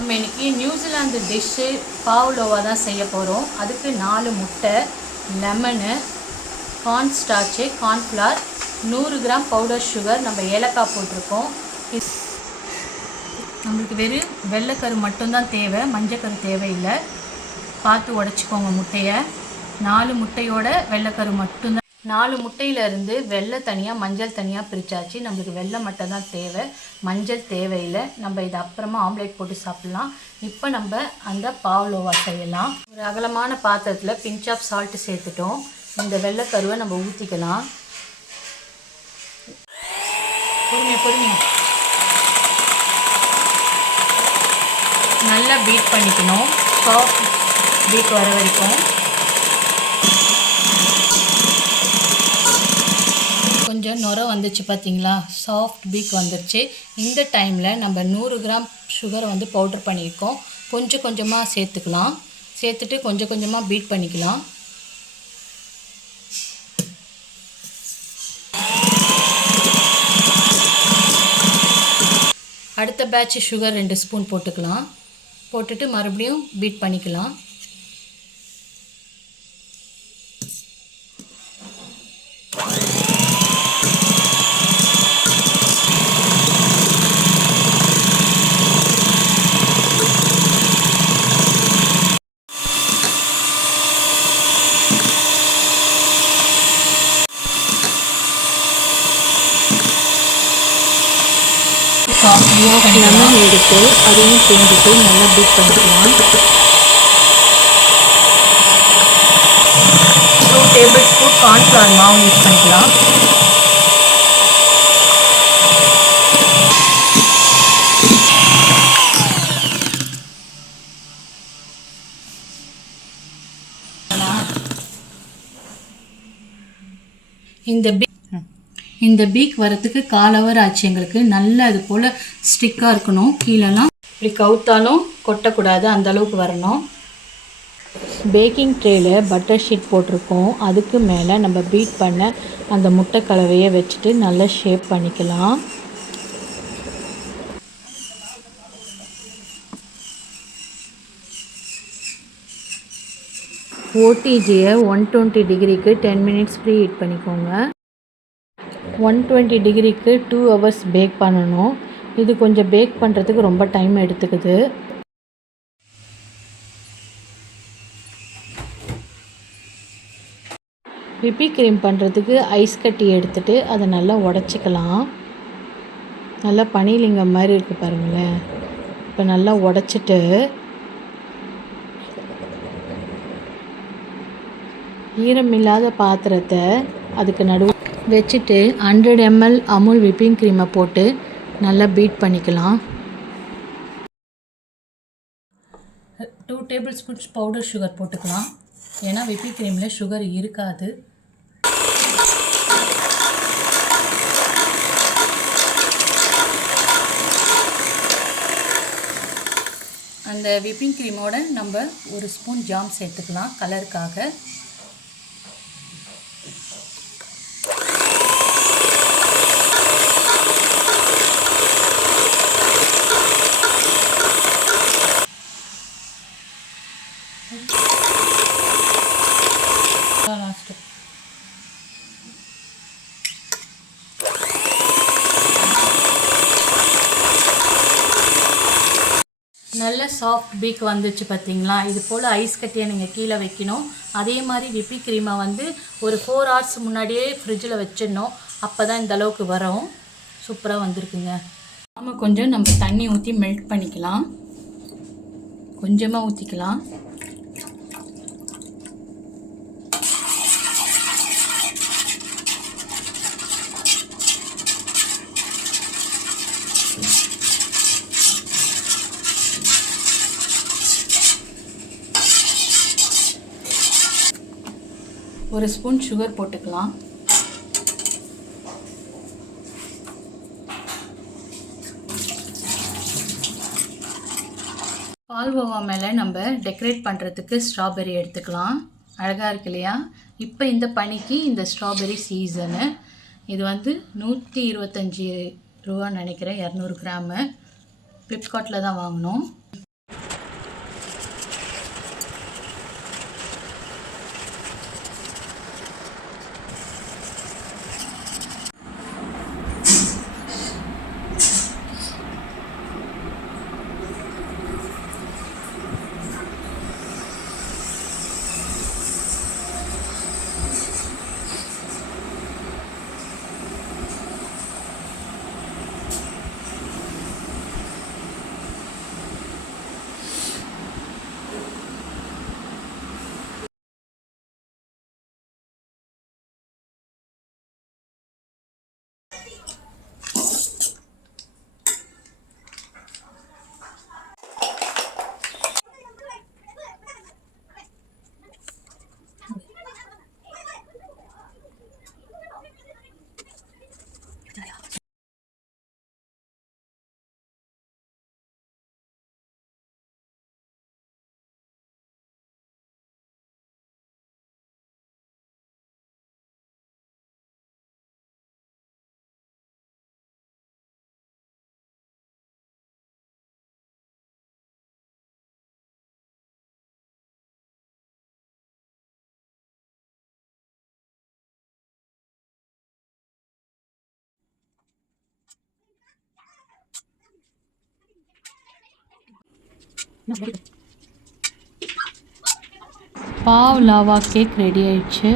நம்ம இன்றைக்கி New Zealand dish pavlova தான் செய்ய போகிறோம். அதுக்கு 4 முட்டை, lemon, corn starch, cornflour, 100 gram powder sugar, நம்ம ஏலக்காய் போட்டிருக்கோம். நம்மளுக்கு வெறும் வெள்ளைக்கரு மட்டும்தான் தேவை, மஞ்சக்கரு தேவையில்லை. பார்த்து உடச்சிக்கோங்க முட்டையை. 4 முட்டையோட வெள்ளைக்கரு மட்டும்தான். 4 முட்டையிலேருந்து வெள்ளை தனியாக மஞ்சள் தனியாக பிரித்தாச்சு. நம்மளுக்கு வெள்ளை மட்டும் தான் தேவை, மஞ்சள் தேவையில்லை. நம்ம இதை அப்புறமா ஆம்லேட் போட்டு சாப்பிட்லாம். இப்போ நம்ம அந்த பாவ்லோவா செய்யலாம். ஒரு அகலமான பாத்திரத்தில் பிஞ்ச் ஆஃப் சால்ட்டு சேர்த்துட்டோம். இந்த வெள்ளைக்கருவை நம்ம ஊற்றிக்கலாம். பொறுமையாக நல்லா பீட் பண்ணிக்கணும், சாஃப்ட் பீட் வர வரைக்கும். கொஞ்சம் நுரை வந்துச்சு பார்த்தீங்களா, சாஃப்ட் பீக் வந்துருச்சு. இந்த டைமில் நம்ம 100 கிராம் சுகரை வந்து பவுடர் பண்ணியிருக்கோம். கொஞ்சம் கொஞ்சமாக சேர்த்துக்கலாம். சேர்த்துட்டு கொஞ்சம் கொஞ்சமாக பீட் பண்ணிக்கலாம். அடுத்த பேட்ச் சுகர் 2 ஸ்பூன் போட்டுக்கலாம். போட்டுட்டு மறுபடியும் பீட் பண்ணிக்கலாம். லெமன் எடுத்து அதையும் சேர்ந்துட்டு நல்லா பீட் பண்ணிக்கலாம். 2 டேபிள் ஸ்பூன் கார்ன்ஃப்ளவர் மாவு யூஸ் பண்ணிக்கலாம். இந்த பீக் வரத்துக்கு 1/4 ஹவர் ஆச்சு எங்களுக்கு. நல்லா இது போல் ஸ்டிக்காக இருக்கணும். கீழெல்லாம் இப்படி கவுத்தாலும் கொட்டக்கூடாது, அந்தளவுக்கு வரணும். பேக்கிங் ட்ரேயில் பட்டர் ஷீட் போட்டிருக்கோம். அதுக்கு மேலே நம்ம பீட் பண்ண அந்த முட்டை கலவையை வச்சுட்டு நல்லா ஷேப் பண்ணிக்கலாம். ஓடிஜியை 120 டிகிரிக்கு 10 மினிட்ஸ் ப்ரீ ஹீட் பண்ணிக்கோங்க. 120 டிகிரிக்கு 2 ஹவர்ஸ் பேக் பண்ணணும். இது கொஞ்சம் பேக் பண்ணுறதுக்கு ரொம்ப டைம் எடுத்துக்குது. விப்பி க்ரீம் பண்ணுறதுக்கு ஐஸ் கட்டி எடுத்துகிட்டு அதை நல்லா உடச்சிக்கலாம். நல்லா பனிலிங்கம் மாதிரி இருக்குது பாருங்களேன். இப்போ நல்லா உடச்சிட்டு ஈரமில்லாத பாத்திரத்தை அதுக்கு நடுவு வச்சுட்டு 100 ml அமுல் விப்பிங் க்ரீமை போட்டு நல்லா பீட் பண்ணிக்கலாம். 2 டேபிள் ஸ்பூன்ஸ் பவுடர் சுகர் போட்டுக்கலாம். ஏன்னா விப்பிங் க்ரீமில் சுகர் இருக்காது. அந்த விப்பிங் க்ரீமோட நம்ம 1 ஸ்பூன் ஜாம் சேர்த்துக்கலாம் கலருக்காக. நல்ல சாஃப்ட் பீக் வந்துச்சு பார்த்தீங்களா. இது போல் ஐஸ் கட்டியை நீங்கள் கீழே வைக்கணும். அதே மாதிரி விப்பி க்ரீமை வந்து ஒரு 4 ஹவர்ஸ் முன்னாடியே ஃப்ரிட்ஜில் வச்சிடணும். அப்போ தான் இந்த அளவுக்கு வரும். சூப்பராக வந்திருக்குங்க. நம்ம கொஞ்சம் நம்ம தண்ணி ஊற்றி மெல்ட் பண்ணிக்கலாம். கொஞ்சமாக ஊற்றிக்கலாம். ஒரு ஸ்பூன் சுகர் போட்டுக்கலாம். பால்கோவா மேலே நம்ம டெக்கரேட் பண்ணுறதுக்கு ஸ்ட்ராபெரி எடுத்துக்கலாம். அழகாக இருக்கு இல்லையா? இப்போ இந்த பனிக்கு இந்த ஸ்ட்ராபெரி சீசனு. இது வந்து 125 ரூபா நினைக்கிறேன், 200 கிராமு. ஃப்ளிப்கார்ட்டில் தான் வாங்கினோம். பாவ் லாவா கேக் ரெடி ஆயிடுச்சு.